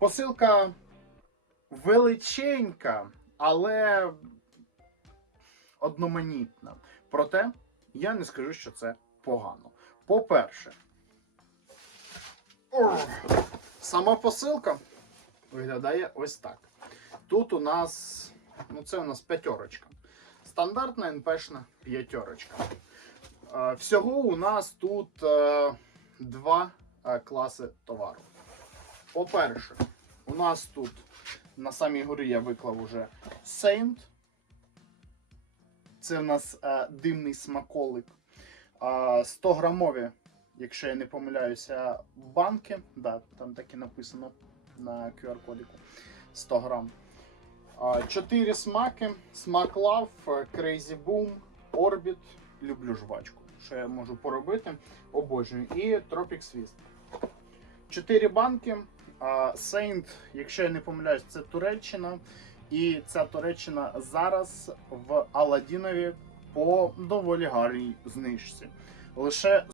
Посилка величенька, але одноманітна. Проте я не скажу, що це погано. По-перше, сама посилка виглядає ось так. Тут у нас, ну це у нас п'ятерочка. Стандартна НПшна п'ятерочка. Е, Всього у нас тут е, два е, класи товару. По-перше, у нас тут на самій горі я виклав уже Saint. Це в нас е, димний смаколик. Е, 100 грамові, якщо я не помиляюся, банки. Да, там так і написано на QR-кодику. 100 грам. А, Чотири смаки: смак Love, Crazy Boom, Orbit. Люблю жвачку. Що я можу поробити? Обожнюю. І Tropic Swiss. Чотири банки. А, Saint, якщо я не помиляюсь, це Туреччина. І ця Туреччина зараз в Аладінові по доволі гарній знижці. Лише